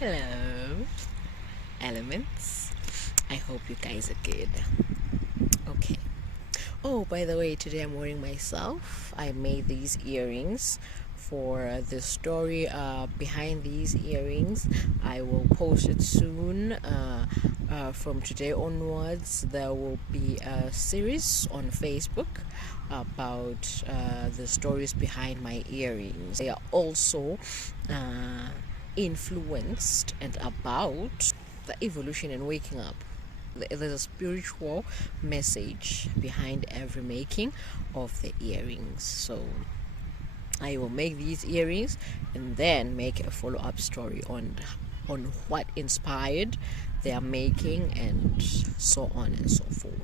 Hello, elements. I hope you guys are good. Okay. Oh, by the way, today I'm wearing myself. I made these earrings for the story behind these earrings. I will post it soon. From today onwards, there will be a series on Facebook about the stories behind my earrings. They are also influenced and about the evolution and waking up. There's a spiritual message behind every making of the earrings. So I will make these earrings and then make a follow-up story on what inspired their making and so on and so forth.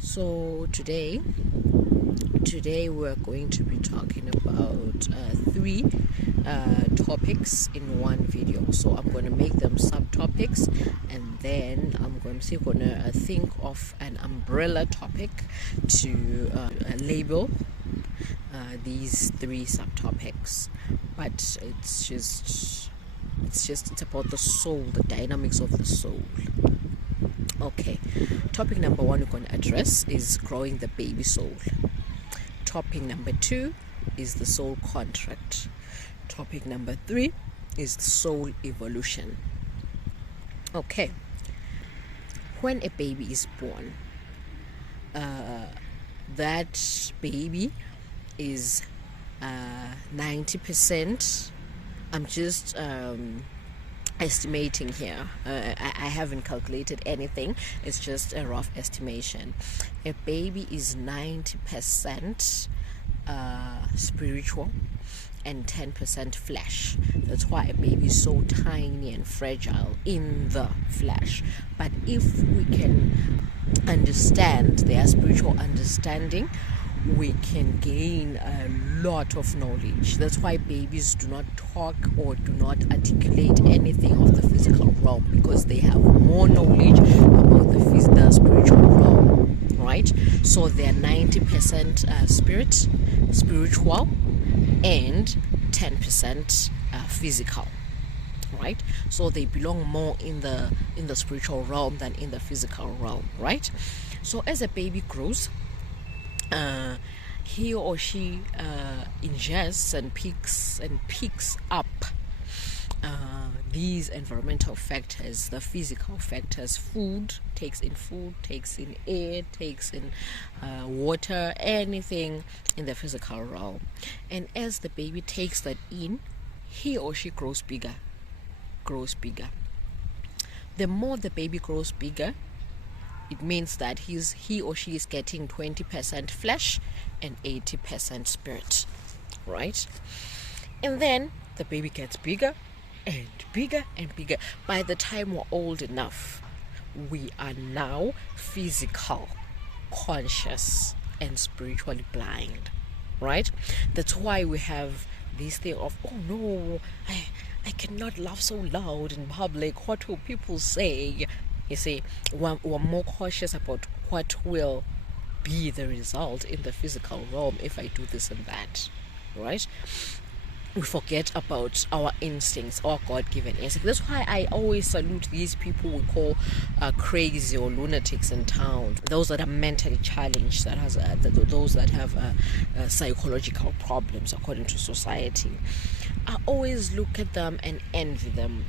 So today we're going to be talking about three topics in one video. So I'm going to make them subtopics, and then I'm going to think of an umbrella topic to label these three subtopics. But it's about the soul, the dynamics of the soul. Okay, topic number one we're going to address is growing the baby soul. Topic number two is the soul contract. Topic number three is the soul evolution. Okay, when a baby is born, that baby is 90%. I'm just estimating here. I haven't calculated anything. It's just a rough estimation. A baby is 90% spiritual and 10% flesh. That's why a baby is so tiny and fragile in the flesh. But if we can understand their spiritual understanding, we can gain a lot of knowledge. That's why babies do not talk or do not articulate anything of the physical realm, because they have more knowledge about the spiritual realm, right? So they're 90% spiritual, and 10% physical, right? So they belong more in the spiritual realm than in the physical realm, right? So as a baby grows, he or she ingests and picks up these environmental factors, the physical factors. Food, takes in air, takes in water, anything in the physical realm. And as the baby takes that in, he or she grows bigger. The more the baby grows bigger, it means that he or she is getting 20% flesh and 80% spirit, right? And then the baby gets bigger and bigger and bigger. By the time we're old enough, we are now physical, conscious, and spiritually blind, right? That's why we have this thing of, oh no, I cannot laugh so loud in public. What will people say? You see, we're more cautious about what will be the result in the physical realm if I do this and that, right? We forget about our instincts, our God-given instincts. That's why I always salute these people we call crazy or lunatics in town. Those that are mentally challenged, those that have psychological problems according to society. I always look at them and envy them.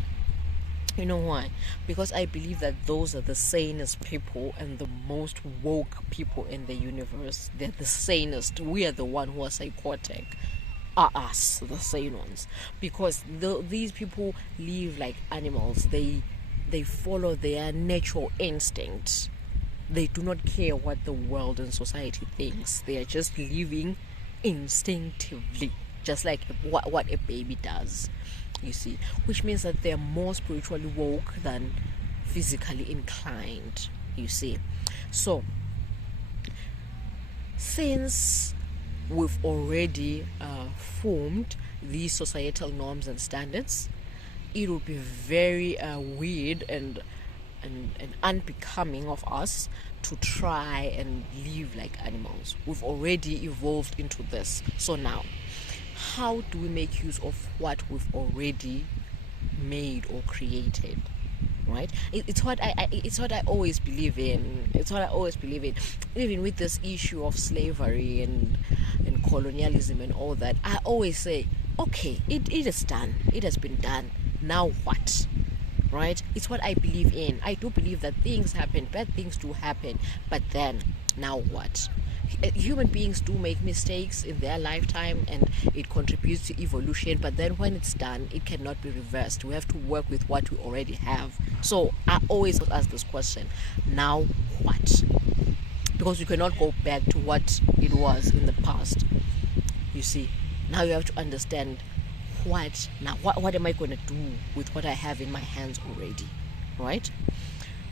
You know why? Because I believe that those are the sanest people and the most woke people in the universe. They're the sanest. We are the one who are psychotic. Are us, the sane ones. Because these people live like animals. They follow their natural instincts. They do not care what the world and society thinks. They are just living instinctively, just like what a baby does. You see, which means that they're more spiritually woke than physically inclined. You see, so since we've already formed these societal norms and standards, it would be very weird and unbecoming of us to try and live like animals. We've already evolved into this. So now, how do we make use of what we've already made or created, right? It's what I always believe in. It's what I always believe in. Even with this issue of slavery and colonialism and all that, I always say, okay, it is done. It has been done. Now what? Right? It's what I believe in. I do believe that things happen, bad things do happen, but then now what? Human beings do make mistakes in their lifetime, and it contributes to evolution, but then when it's done, it cannot be reversed. We have to work with what we already have. So I always ask this question, now what? Because you cannot go back to what it was in the past. You see, now you have to understand what am I going to do with what I have in my hands already, right?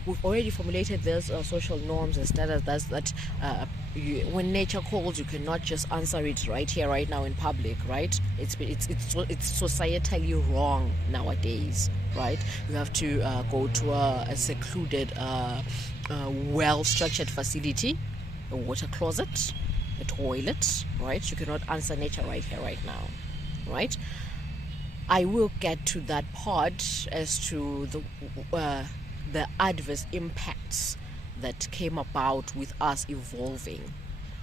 We've already formulated those social norms and standards that when nature calls, you cannot just answer it right here, right now in public, right? It's societally wrong nowadays, right? You have to go to a secluded, well-structured facility, a water closet, a toilet, right? You cannot answer nature right here, right now, right? I will get to that part as to the adverse impacts that came about with us evolving.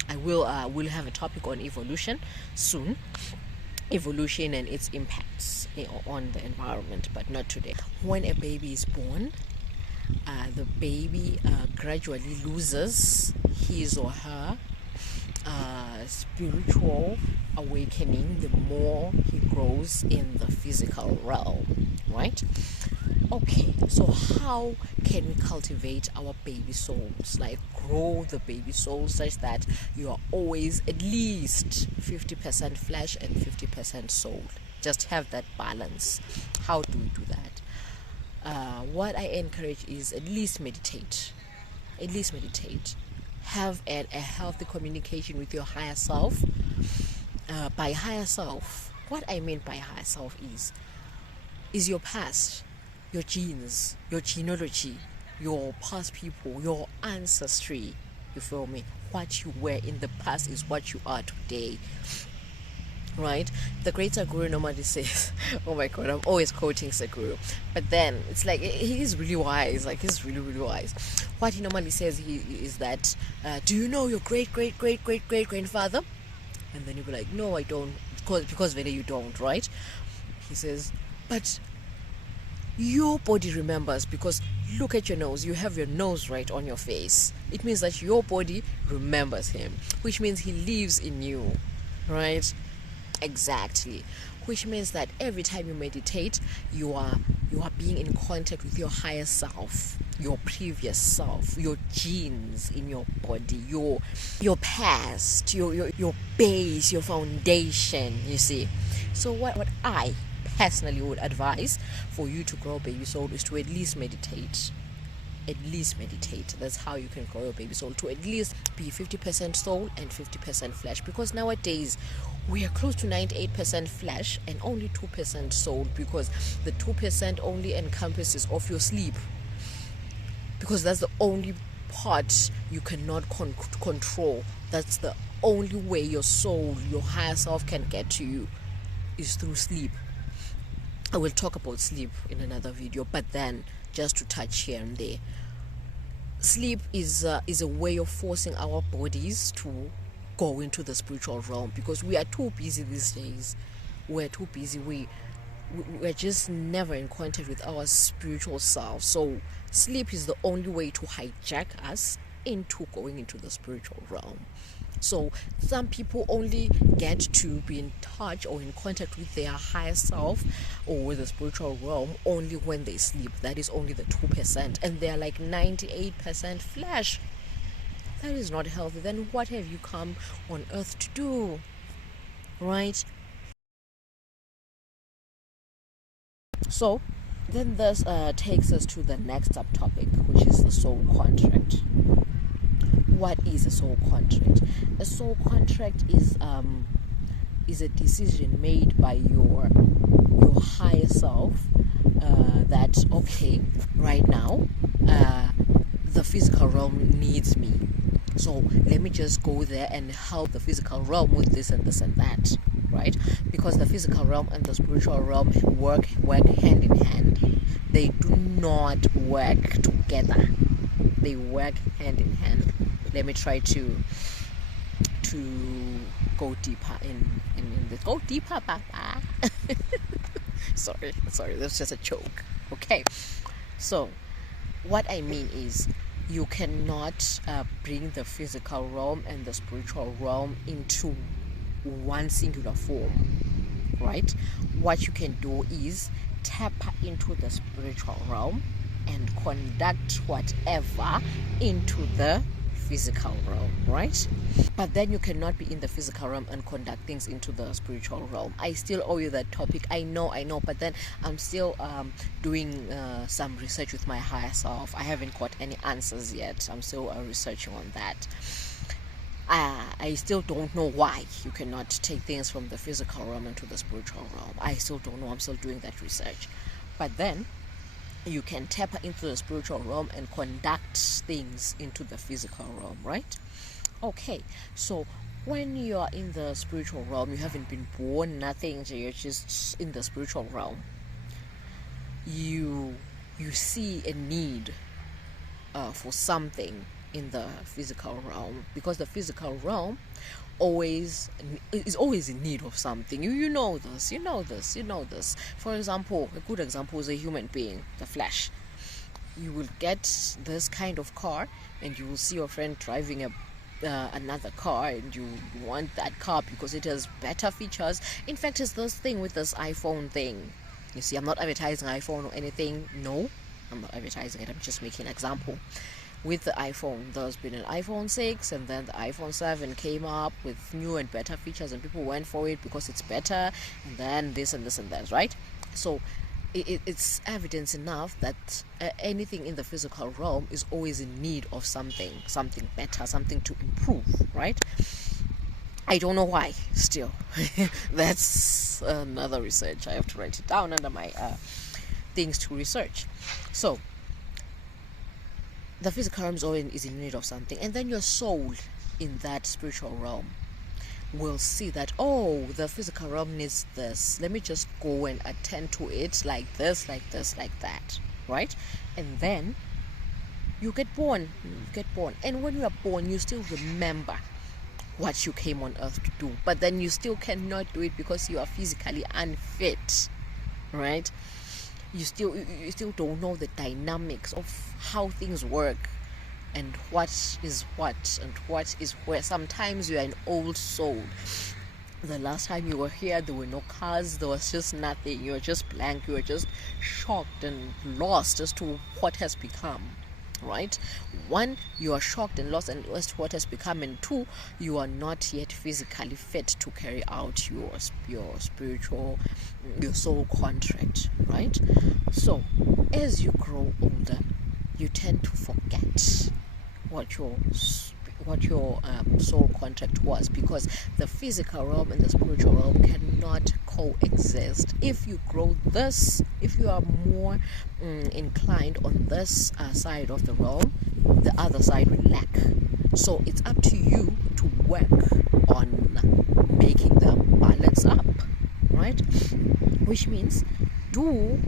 I will have a topic on evolution soon. Evolution and its impacts on the environment, but not today. When a baby is born, the baby gradually loses his or her spiritual awakening the more he grows in the physical realm, right? Okay, so how can we cultivate our baby souls, like grow the baby soul such that you are always at least 50% flesh and 50% soul? Just have that balance. How do we do that? What I encourage is at least meditate. Have a healthy communication with your higher self. By higher self, what I mean by higher self is your past, your genes, your genealogy, your past people, your ancestry. You feel me? What you were in the past is what you are today. Right? The great Sadhguru normally says, oh my god, I'm always quoting Sadhguru, but then it's like he's really wise. Like, he's really, really wise. What he normally says is that, do you know your great grandfather? And then you'll be like, no, I don't, because really you don't, right? He says, but your body remembers, because look at your nose. You have your nose right on your face. It means that your body remembers him, which means he lives in you, right? Exactly. Which means that every time you meditate, you are being in contact with your higher self, your previous self, your genes in your body, your past, your base, your foundation, you see. So what I personally would advise for you to grow baby soul is to at least meditate. That's how you can grow your baby soul, to at least be 50% soul and 50% flesh, because nowadays we are close to 98% flesh and only 2% soul, because the 2% only encompasses of your sleep, because that's the only part you cannot control. That's the only way your soul, your higher self, can get to you, is through sleep. I will talk about sleep in another video, but then just to touch here and there, sleep is a way of forcing our bodies to go into the spiritual realm, because we are too busy these days. We're too busy. We're just never in contact with our spiritual self. So sleep is the only way to hijack us into going into the spiritual realm. So some people only get to be in touch or in contact with their higher self or with the spiritual realm only when they sleep. That is only the 2%, and they're like 98% flesh. That is not healthy. Then what have you come on earth to do, right? So then this takes us to the next subtopic, which is the soul contract. What is a soul contract? A soul contract is a decision made by your higher self that, okay, right now the physical realm needs me, so let me just go there and help the physical realm with this and this and that, right? Because the physical realm and the spiritual realm work hand in hand. They do not work together. They work hand in hand. Let me try to go deeper in this. Go deeper, Papa. sorry, that's just a joke. Okay, so what I mean is, you cannot bring the physical realm and the spiritual realm into one singular form, right? What you can do is tap into the spiritual realm and conduct whatever into the physical realm, right? But then you cannot be in the physical realm and conduct things into the spiritual realm. I still owe you that topic. I know, but then I'm still doing some research with my higher self. I haven't got any answers yet. I'm still researching on that. I still don't know why you cannot take things from the physical realm into the spiritual realm. I still don't know. I'm still doing that research. But then you can tap into the spiritual realm and conduct things into the physical realm, right? Okay, so when you are in the spiritual realm, you haven't been born, nothing, you're just in the spiritual realm. You see a need for something in the physical realm, because the physical realm is always in need of something. You know this. For example, a good example is a human being, the flesh. You will get this kind of car and you will see your friend driving another car, and you want that car because it has better features. In fact, it's this thing with this iPhone thing. You see, I'm not advertising iPhone or anything. No, I'm not advertising it. I'm just making an example. With the iPhone, there's been an iPhone 6, and then the iPhone 7 came up with new and better features, and people went for it because it's better, and then this and this and that, right? So it's evidence enough that anything in the physical realm is always in need of something better, something to improve, right? I don't know why still. That's another research. I have to write it down under my things to research. So the physical realm is in need of something, and then your soul in that spiritual realm will see that, oh, the physical realm needs this, let me just go and attend to it like this, like that, right? And then you get born, and when you are born, you still remember what you came on earth to do, but then you still cannot do it because you are physically unfit, right? You still don't know the dynamics of how things work, and what is what and what is where. Sometimes you are an old soul. The last time you were here, there were no cars, there was just nothing. You were just blank, you were just shocked and lost as to what has become, right? One, you are shocked and lost as to what has become, and two, you are not yet physically fit to carry out your spiritual, your soul contract, right? So as you grow older, you tend to forget what your soul contract was, because the physical realm and the spiritual realm cannot coexist. If you are more inclined on this side of the realm, the other side will lack. So it's up to you to work on making them balance up, right? Which means do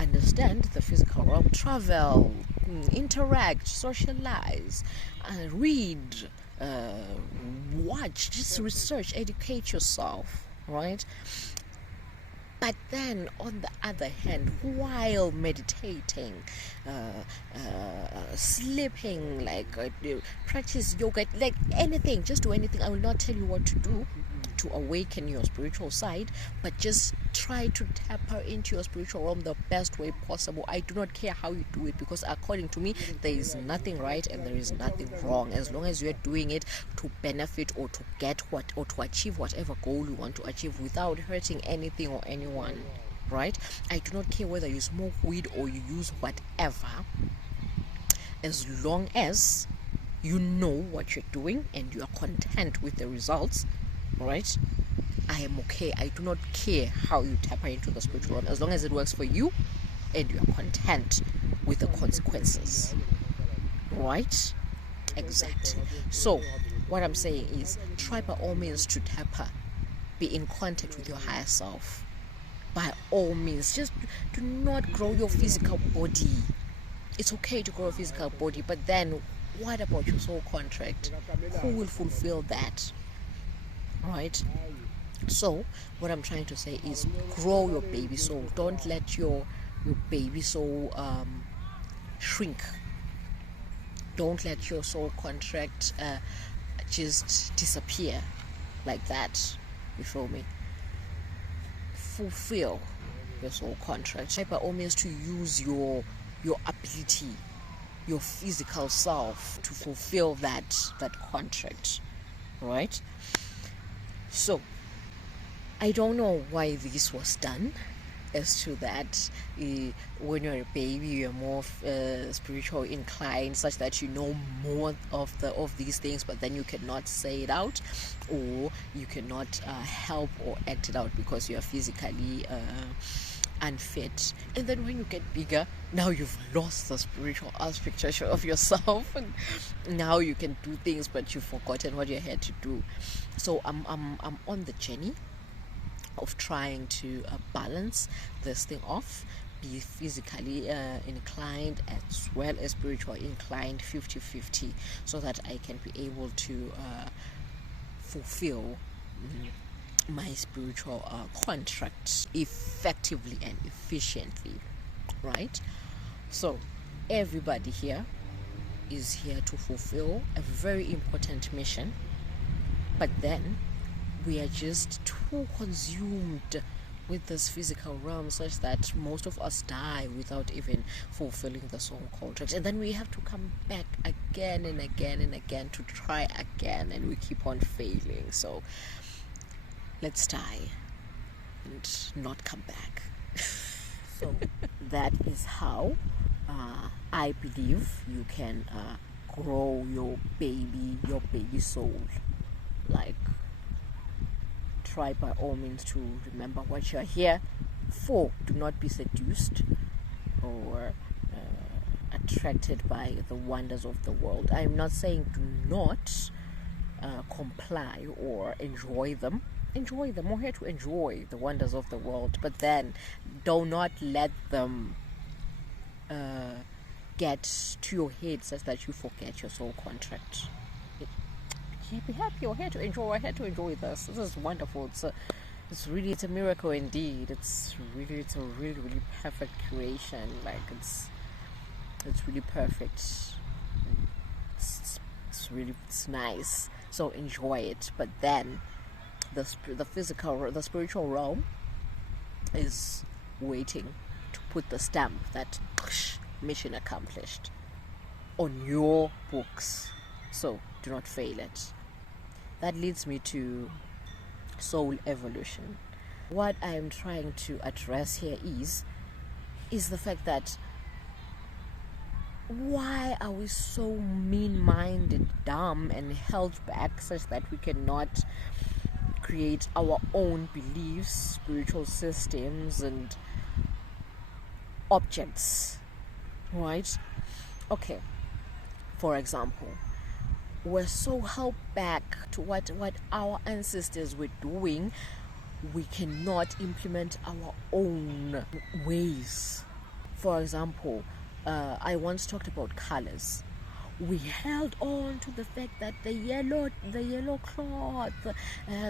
understand the physical realm, travel, interact, socialize, read, watch, just research, educate yourself, right? But then on the other hand, while meditating, sleeping, practice yoga, like anything, just do anything. I will not tell you what to do to awaken your spiritual side, but just try to tap into your spiritual realm the best way possible. I do not care how you do it, because according to me, there is nothing right and there is nothing wrong, as long as you are doing it to benefit or to get or to achieve whatever goal you want to achieve without hurting anything or anyone, right? I do not care whether you smoke weed or you use whatever, as long as you know what you're doing and you are content with the results, right? I am okay. I do not care how you tap into the spiritual realm, as long as it works for you and you are content with the consequences, right? Exactly. So what I'm saying is, try by all means to tap be in contact with your higher self. By all means, just do not grow your physical body. It's okay to grow a physical body, but then what about your soul contract? Who will fulfill that? Right? So what I'm trying to say is grow your baby soul. Don't let your baby soul shrink. Don't let your soul contract just disappear like that. You feel me? Fulfill your soul contract. Try by all means to use your ability, your physical self, to fulfill that contract. Right? So I don't know why this was done. As to that, when you're a baby, you're more spiritual inclined, such that you know more of these things, but then you cannot say it out, or you cannot help or act it out because you are physically unfit. And then when you get bigger, now you've lost the spiritual aspect of yourself, and now you can do things, but you've forgotten what you're here to do. So I'm on the journey of trying to balance this thing off, be physically inclined as well as spiritual inclined, 50-50, so that I can be able to fulfill my spiritual contracts effectively and efficiently, right? So everybody here is here to fulfill a very important mission, but then we are just too consumed with this physical realm, such that most of us die without even fulfilling the soul contract, and then we have to come back again and again and again to try again, and we keep on failing. So let's die and not come back. So that is how I believe you can grow your baby soul. Like, try by all means to remember what you're here for. Do not be seduced or attracted by the wonders of the world. I'm not saying do not comply or enjoy them. Enjoy them. We're here to enjoy the wonders of the world, but then do not let them get to your head such that you forget your soul contract. Be happy. You're here to enjoy. We're here to enjoy this. This is wonderful. It's a miracle indeed. It's a really perfect creation. Like it's really perfect. It's nice. So enjoy it. But then the spiritual realm is waiting to put the stamp that mission accomplished on your books. So do not fail it. That leads me to soul evolution. What I am trying to address here is the fact that why are we so mean-minded, dumb, and held back such that we cannot create our own beliefs, spiritual systems, and objects, right? Okay, for example, we're so held back to what our ancestors were doing, we cannot implement our own ways. For example, I once talked about colors. We held on to the fact that the yellow cloth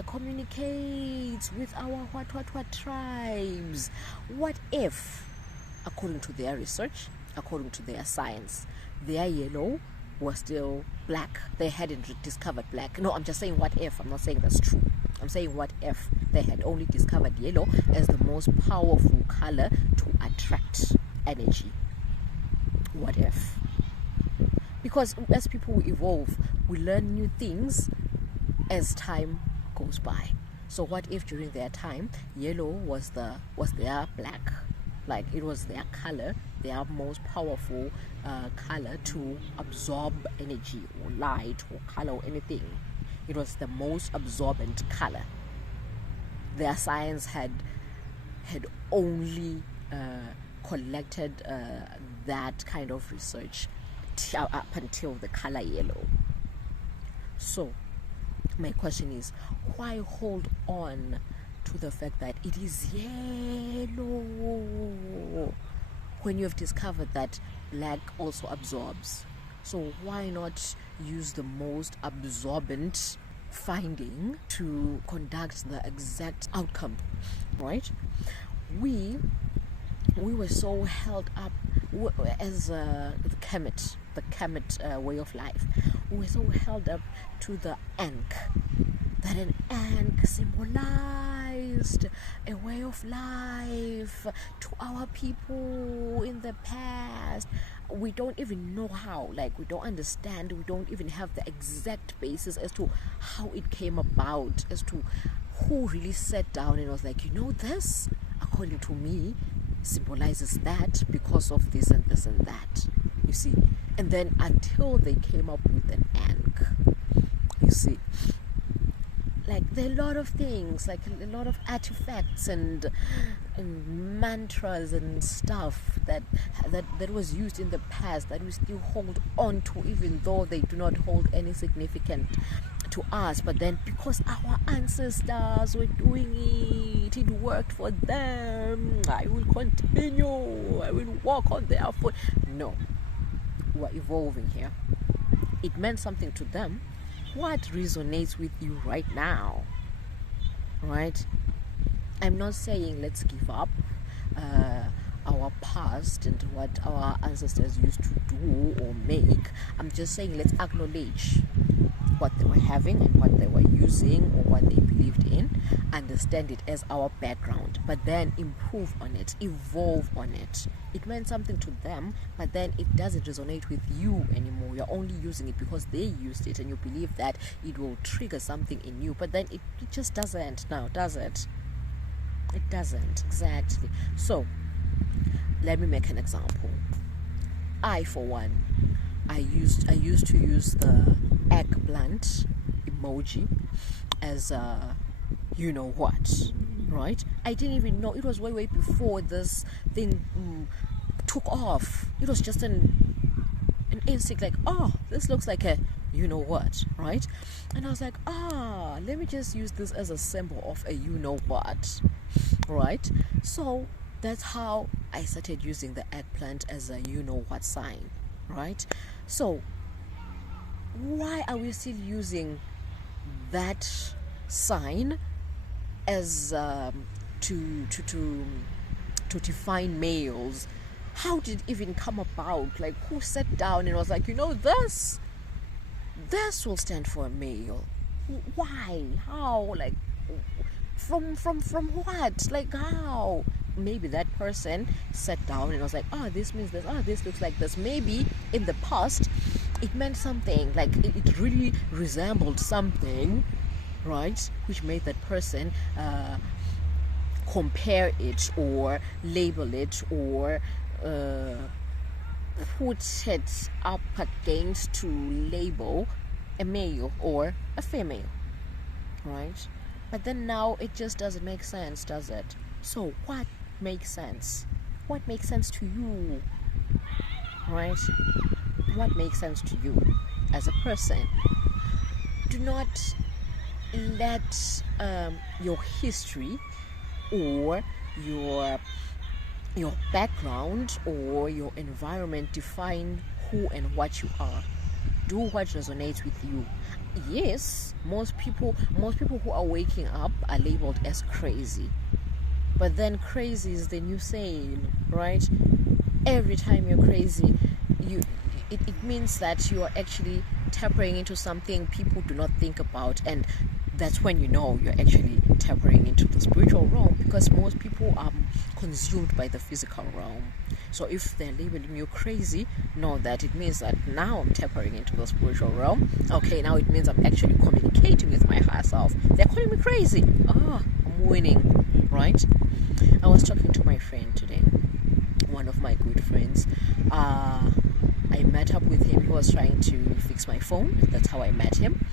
communicates with our what tribes. What if, according to their research, according to their science, their yellow was still black? They hadn't discovered black. No, I'm just saying what if. I'm not saying that's true. I'm saying what if they had only discovered yellow as the most powerful color to attract energy. What if? Because as people evolve, we learn new things as time goes by. So what if during their time, yellow was their black, like it was their color, their most powerful color to absorb energy or light or color or anything. It was the most absorbent color. Their science had only collected that kind of research up until the color yellow. So My question is, why hold on to the fact that it is yellow when you have discovered that black also absorbs? So why not use the most absorbent finding to conduct the exact outcome, right? We were so held up as the Kemet way of life. We were so held up to the Ankh, that an Ankh symbolized a way of life to our people in the past. We don't even know how, like, we don't understand, we don't even have the exact basis as to how it came about, as to who really sat down and was like, this, according to me, symbolizes that because of this and this and that, you see. And then until they came up with an Ankh, you see, like, there are a lot of things, like a lot of artifacts and mantras and stuff that was used in the past that we still hold on to, even though they do not hold any significance to us. But then, because our ancestors were doing it worked for them, I will continue, I will walk on their foot. No, we're evolving here. It meant something to them. What resonates with you right now, right? I'm not saying let's give up our past and what our ancestors used to do or make. I'm just saying let's acknowledge what they were having and what they were using or what they believed in, understand it as our background, but then improve on it, evolve on it. It meant something to them, but then it doesn't resonate with you anymore. You're only using it because they used it and you believe that it will trigger something in you, but then it just doesn't now, does it? It doesn't, exactly. So let me make an example. I, for one, I used to use the eggplant emoji as a what, right? I didn't even know. It was way before this thing took off. It was just an instinct, like, oh, this looks like a what, right? And I was like, let me just use this as a symbol of a what, right? So that's how I started using the eggplant as a what sign, right? So why are we still using that sign as to define males? How did it even come about? Like, who sat down and was like, this will stand for a male? Why? How? Like, from what? Like, how? Maybe that person sat down and was like, this means this, this looks like this. Maybe in the past it meant something, like it really resembled something, right, which made that person compare it or label it or put it up against to label a male or a female, right? But then now it just doesn't make sense, does it? So what makes sense? What makes sense to you, right? What makes sense to you as a person? Do not let your history or your background or your environment define who and what you are. Do what resonates with you. Yes, most people who are waking up are labeled as crazy, but then crazy is the new sane, right? Every time you're crazy, it means that you are actually tapping into something people do not think about, and that's when you're actually tapping into the spiritual realm, because most people are consumed by the physical realm. So if they're labeling you crazy, know that it means that now I'm tapping into the spiritual realm. Okay, now it means I'm actually communicating with my higher self. They're calling me crazy. I'm winning, right? I was talking to my friend today, one of my good friends. I met up with him. He was trying to fix my phone. That's how I met him.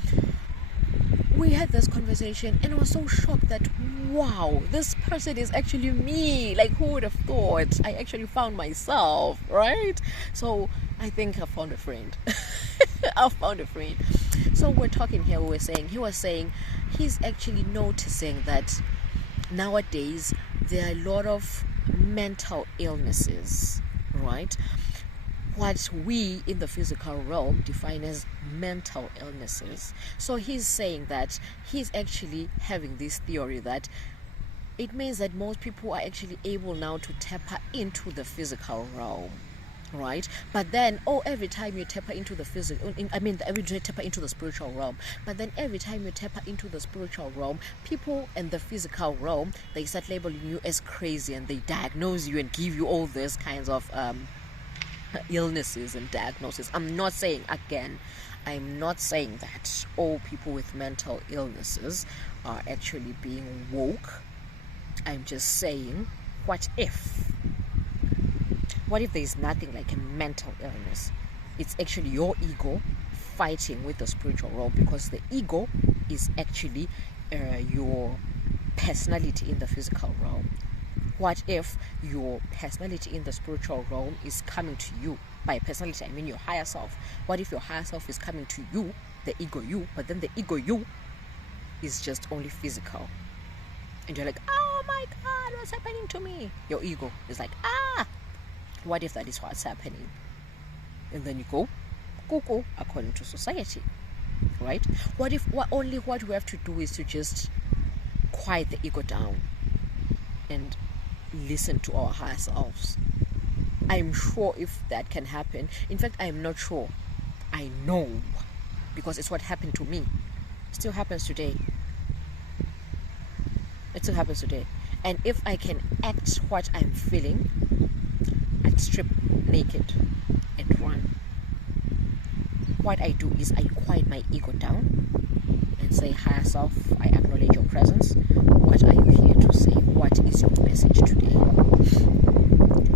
We had this conversation and I was so shocked that, wow, this person is actually me. Like, who would have thought? I actually found myself, right? So I think I found a friend. I found a friend. So we're talking here, he was saying he's actually noticing that nowadays there are a lot of mental illnesses, right? What we in the physical realm define as mental illnesses. So he's saying that he's actually having this theory that it means that most people are actually able now to tap into the physical realm, right? But then, every time you tap into the physical, every time you tap into the spiritual realm, but then every time you tap into the spiritual realm, people in the physical realm, they start labeling you as crazy, and they diagnose you and give you all these kinds of illnesses and diagnoses. I'm not saying that all people with mental illnesses are actually being woke. I'm just saying, what if there's nothing like a mental illness? It's actually your ego fighting with the spiritual realm, because the ego is actually your personality in the physical realm. What if your personality in the spiritual realm is coming to you? By personality, I mean your higher self. What if your higher self is coming to you, the ego you, but then the ego you is just only physical? And you're like, oh my God, what's happening to me? Your ego is like, what if that is what's happening? And then you go, according to society, right? What we have to do is to just quiet the ego down and listen to our higher selves? I'm sure if that can happen. In fact, I'm not sure. I know, because it's what happened to me. It still happens today. And if I can act what I'm feeling, I'd strip naked and run. What I do is I quiet my ego down and say, higher self, I acknowledge your presence. What are you here to say? What is your message today?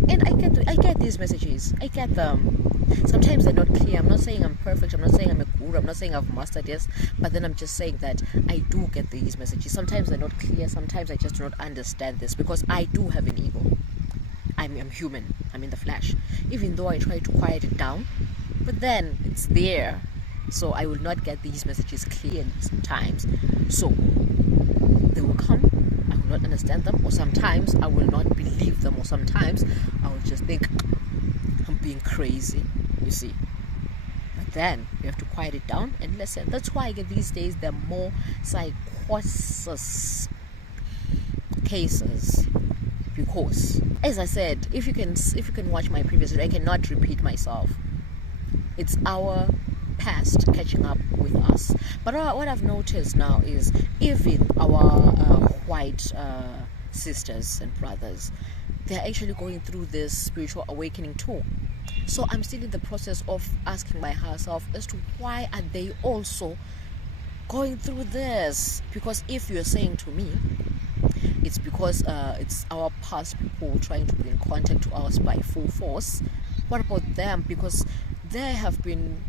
And I get these messages. I get them. Sometimes they're not clear. I'm not saying I'm perfect. I'm not saying I'm a guru. I'm not saying I've mastered this. But then I'm just saying that I do get these messages. Sometimes they're not clear. Sometimes I just do not understand this, because I do have an ego. I'm human. I'm in the flesh. Even though I try to quiet it down, but then it's there. So I will not get these messages clearly sometimes. So they will come, I will not understand them, or sometimes I will not believe them, or sometimes I will just think I'm being crazy, you see. But then you have to quiet it down and listen. That's why these days there are more psychosis cases, because, as I said, if you can watch my previous video, I cannot repeat myself. It's our past catching up with us. But what I've noticed now is even our white sisters and brothers, they're actually going through this spiritual awakening too. So I'm still in the process of asking my higher self as to why are they also going through this. Because if you're saying to me it's because it's our past people trying to be in contact to us by full force, what about them? Because they have been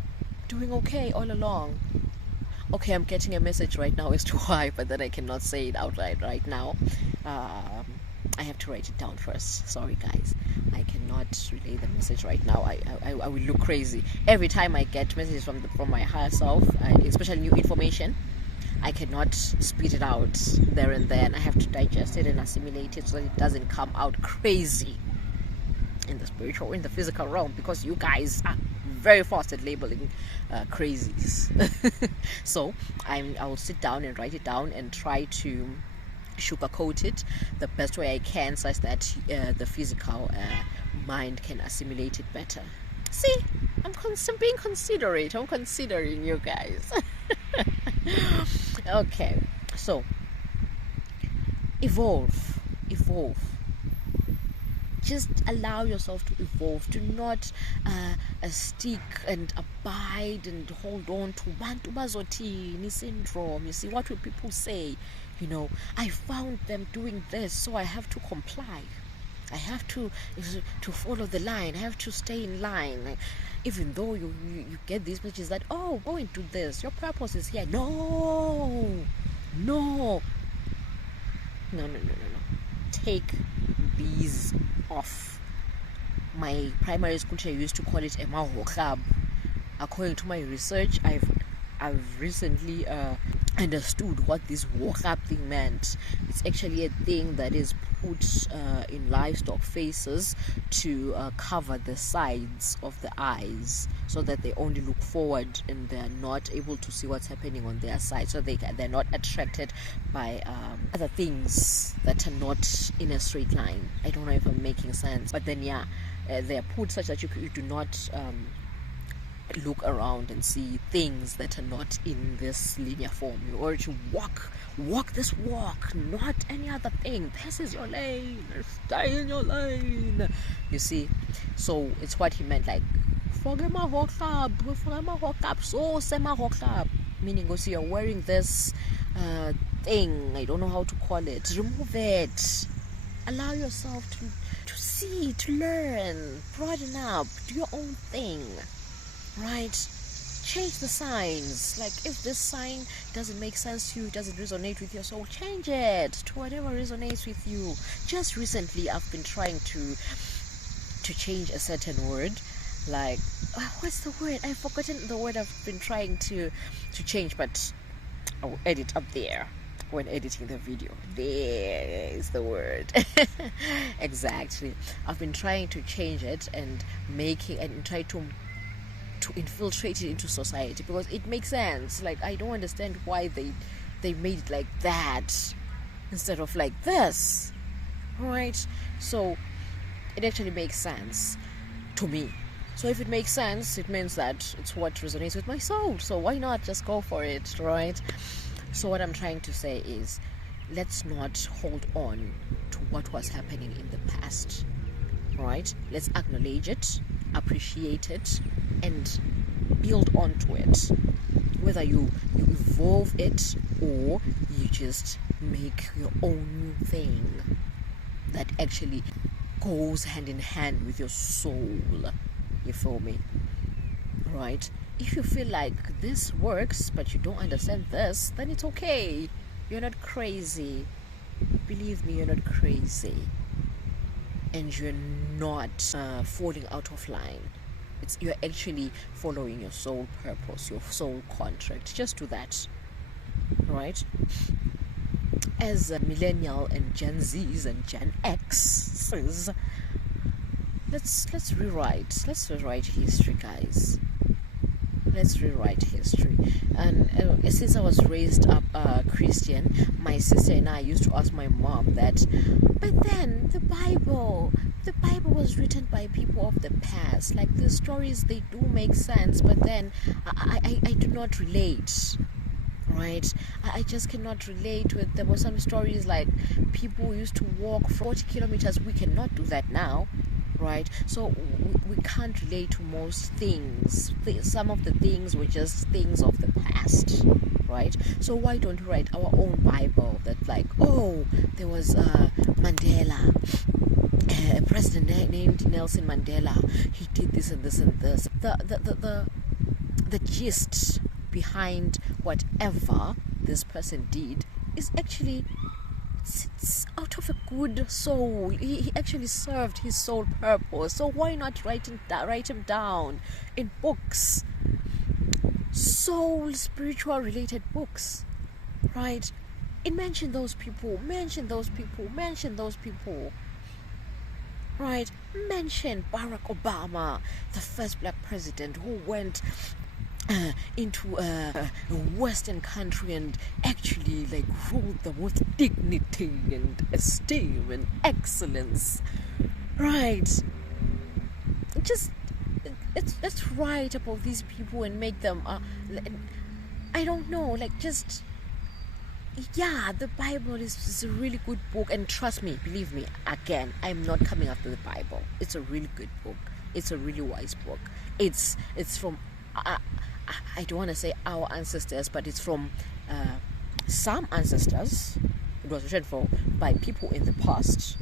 doing okay all along. Okay, I'm getting a message right now as to why, but then I cannot say it outright right now. I have to write it down first. Sorry guys, I cannot relay the message right now. I will look crazy every time I get messages from my higher self, especially new information. I cannot spit it out there and then. I have to digest it and assimilate it so that it doesn't come out crazy in the spiritual or in the physical realm, because you guys are very fast at labeling crazies. So I will sit down and write it down and try to sugarcoat it the best way I can, such that the physical mind can assimilate it better. See, I'm being considerate. I'm considering you guys. Okay, so evolve. Just allow yourself to evolve. Do not stick and abide and hold on to bantu bazotini syndrome. You see, what will people say? You know, I found them doing this, so I have to comply. I have to follow the line. I have to stay in line. Even though you get these messages that, oh, go and do this. Your purpose is here. No. Take these off. My primary school teacher used to call it a maho club. according to my research, I've recently understood what this walk up thing meant. It's actually a thing that is put in livestock faces to cover the sides of the eyes, so that they only look forward and they're not able to see what's happening on their side, so they're not attracted by other things that are not in a straight line. I don't know if I'm making sense, but then they're put such that you do not look around and see things that are not in this linear form. You order to walk this walk, not any other thing. This is your lane, stay in your lane, you see. So it's what he meant, like forget my hawk up, so say my hawk up, meaning also you're wearing this thing, I don't know how to call it, remove it, allow yourself to see, to learn, broaden up, do your own thing, right? Change the signs. Like if this sign doesn't make sense to you, doesn't resonate with your soul, change it to whatever resonates with you. Just recently I've been trying to change a certain word, like what's the word, I've forgotten the word I've been trying to change, but I'll edit up there when editing the video. There is the word. Exactly. I've been trying to change it and try to infiltrate it into society, because it makes sense. Like I don't understand why they made it like that instead of like this, right? So it actually makes sense to me. So if it makes sense, it means that it's what resonates with my soul, so why not just go for it, right? So what I'm trying to say is, let's not hold on to what was happening in the past, right? Let's acknowledge it, appreciate it, and build onto it. Whether you evolve it or you just make your own thing that actually goes hand in hand with your soul. You feel me? Right? If you feel like this works but you don't understand this, then it's okay. You're not crazy. Believe me, you're not crazy. And you're not falling out of line. You're actually following your soul purpose, your soul contract. Just do that, right? As millennial and Gen Zs and Gen Xs, let's rewrite history, guys. Let's rewrite history. And since I was raised up Christian, my sister and I used to ask my mom that, but then the Bible was written by people of the past. Like the stories, they do make sense, but then I do not relate. Right? I just cannot relate with. There were some stories like people used to walk 40 kilometers. We cannot do that now, right? So we can't relate to most things. Some of the things were just things of the past, right? So why don't we write our own Bible that, like, oh, there was Mandela, a president named Nelson Mandela. He did this and this and this. The gist behind whatever this person did is actually, it's out of a good soul. He actually served his soul purpose. So why not write him down in books, soul, spiritual related books, right? And mention those people, right? Mention Barack Obama, the first black president who went into a Western country and actually like ruled them with dignity and esteem and excellence, right? Just let's write about these people and make them I don't know, like, just, yeah, the Bible is a really good book, and trust me, believe me, again, I'm not coming after the Bible. It's a really good book. It's a really wise book. It's from I don't want to say our ancestors, but it's from some ancestors. It was written by people in the past,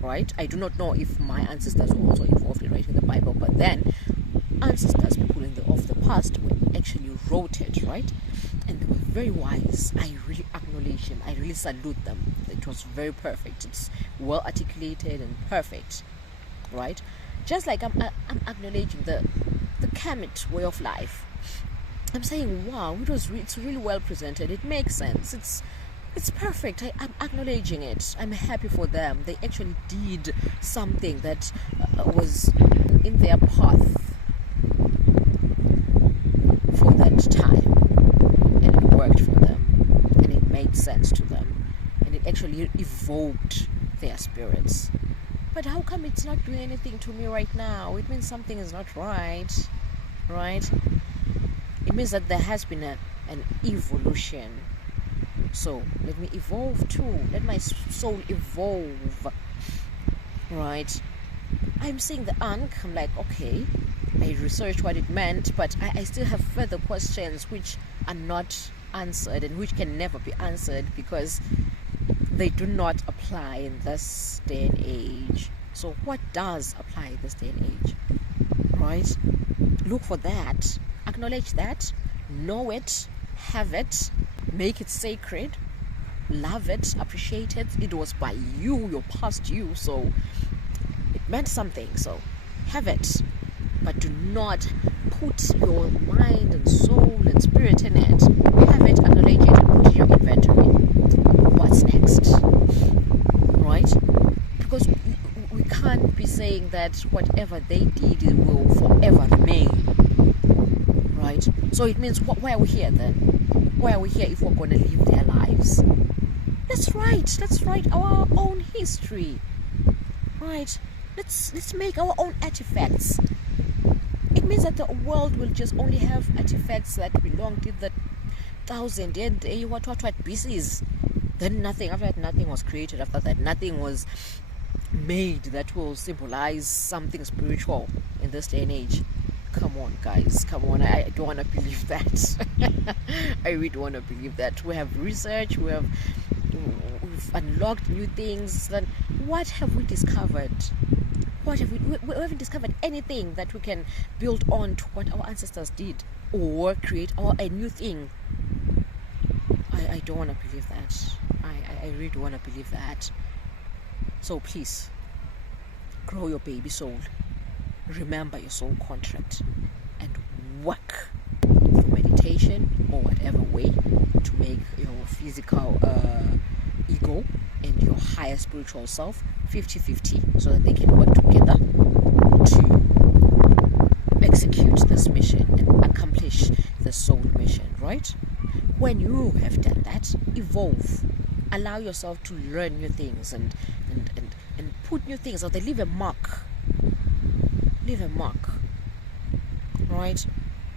right? I do not know if my ancestors were also involved in writing the Bible, but then ancestors, people of the past, actually wrote it, right? And they were very wise. I really acknowledge them. I really salute them. It was very perfect. It's well articulated and perfect, right? Just like I'm acknowledging the the Kemet way of life. I'm saying, wow, it's really well presented. It makes sense. It's perfect. I'm acknowledging it. I'm happy for them. They actually did something that was in their path for that time, and it worked for them, and it made sense to them, and it actually evoked their spirits. But how come it's not doing anything to me right now? It means something is not right, right? It means that there has been an evolution. So let me evolve too. Let my soul evolve, right? I'm seeing the Ankh. I'm like, okay, I researched what it meant, but I still have further questions which are not answered and which can never be answered because they do not apply in this day and age. So what does apply in this day and age, right? Look for that, acknowledge that, know it, have it, make it sacred, love it, appreciate it. It was by you, your past you, so it meant something. So have it, but do not put your mind and soul and spirit in it. Have it, acknowledge it, and put it in your inventory. What's next, right? Because we can't be saying that whatever they did, it will forever remain, right? So it means, why are we here then? Why are we here if we're going to live their lives? Let's write our own history, right? Let's make our own artifacts. It means that the world will just only have artifacts that belonged in the 1000 and what BCs. Then nothing, after that nothing was created. After that nothing was made that will symbolize something spiritual in this day and age. Come on, guys, come on. I don't want to believe that. I really don't want to believe that. We have research, we've unlocked new things. Then what have we discovered? We haven't discovered anything that we can build on to what our ancestors did or create a new thing. I don't want to believe that. I really don't want to believe that. So please, grow your baby soul. Remember your soul contract and work through meditation or whatever way to make your physical ego and your higher spiritual self 50-50 so that they can work together to execute this mission and accomplish the soul mission, right? When you have done that, evolve. Allow yourself to learn new things and put new things out there. Leave a mark. Right?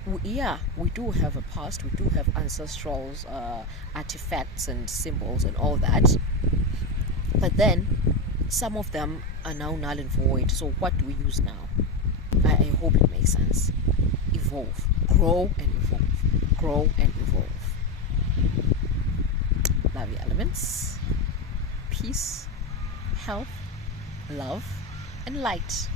We do have a past. We do have ancestral artifacts and symbols and all that. But then some of them are now null and void. So what do we use now? I hope it makes sense. Evolve. Grow and evolve. Grow and evolve. Love your elements. Peace, health, love, and light.